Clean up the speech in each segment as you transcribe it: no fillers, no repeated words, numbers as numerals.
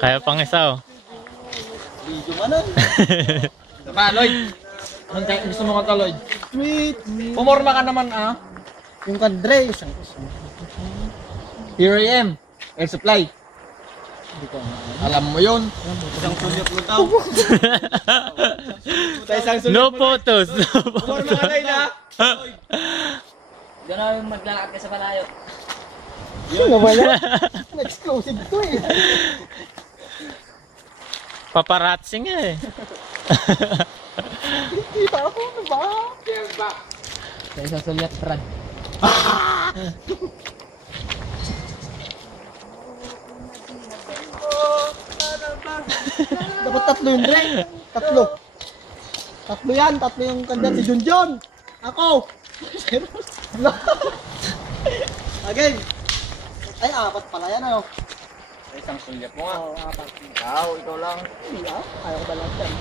Kaya pang isa, oh. Video man nun. Diba, Lloyd? Anong tayo gusto mo ka, Lloyd? Sweet. Pumorma ka naman, ah. Yung kadre. Here I am. Air supply. Alam mo yun. Isang sulyap mo tao. Sa isang sulyap No mo. photos. No Pumorma ka na yun, ha? Diyan na yung maglalakad ka sa malayo. Yun naman yan. Exclusive to eh. Paparazzi nga eh. Kita ako na ba? Sa isang sulyap, Brad. Dapat tatlo yun, Dre. Tatlo. Tatlo yan. Tatlo yung kandidat si Junjun. Ako. Again. Ay, apat pala yan, ano? Isang sulyap mo nga. Oo, apat. Ikaw lang. Hindi ah. Ayaw ko ba lang yan?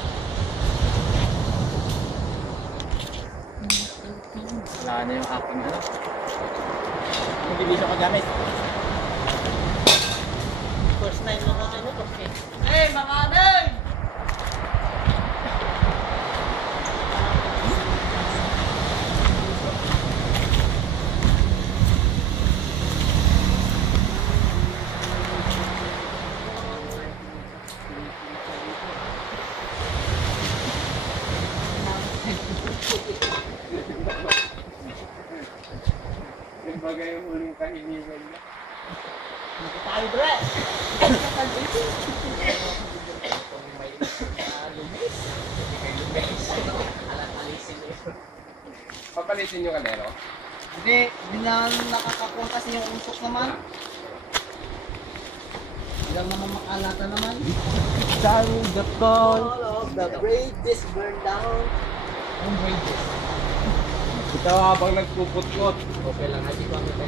Wala na yung aking ano. Hindi bisa ko gamit. First time mo ko ano, first time. Hey, mga anay! Kumbaga yung huling kahiligan niya. Hindi tayo, Dre. Papalisin yung kalero. Hindi na nakakapuntas yung usok naman. Hindi lang naman makalata naman. Sorry, the call. All of the bridges burned down. Ang bridges. Ikaw habang nagpuput-put. Okay lang, hindi ko ang kita.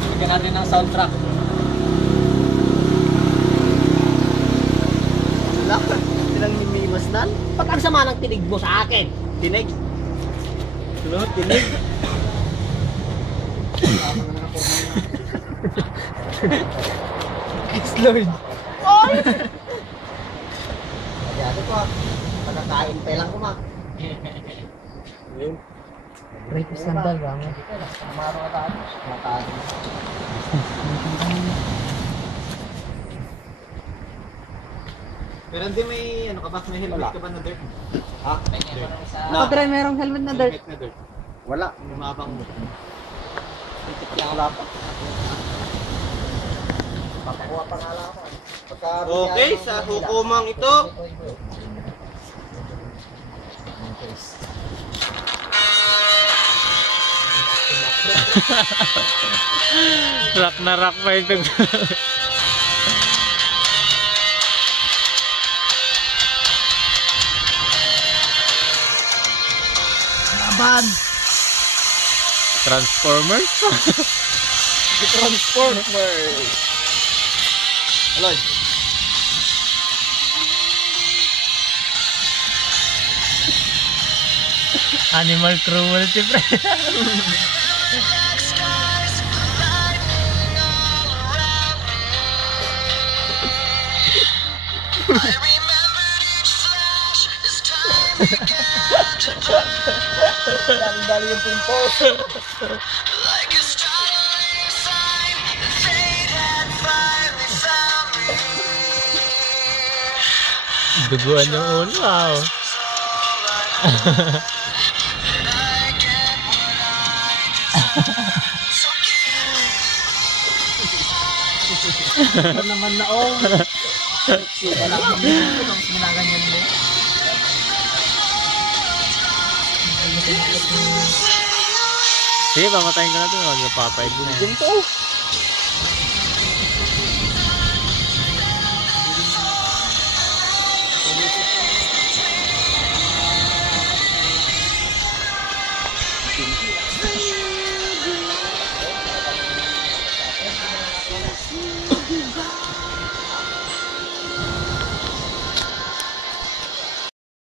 Bigyan natin ng soundtrack. Wala. Silang mimimas nan. Ba't ang sama ng tinig mo sa akin? Tinig? Sunod, tinig. Lloyd. Oy! Kaya ko ah. Pagkakain pa lang ko ma. Rape scandal ba? Amaro ka tayo. Mataas. Pero hindi may ano ka ba? May helmet ka ba na dirt? Ha? Ako try merong helmet na dirt. Helmet na dirt. Wala. Lumabang mo. Titik lang wala pa. Papakuha pa nga lang ako. Okay, sa hukumang ito. Rock na rock pa ito. Laban! Transformers? The Transformers. Aloy. Animal cruelty, pre. Dali yung pimpos. Duguan yung ulo, wow. Ano naman na oh. Wala akong dito. Tapos ginaganyan mo. Sige, pamatayin ko na ito. Magpapay din. Ganito oh.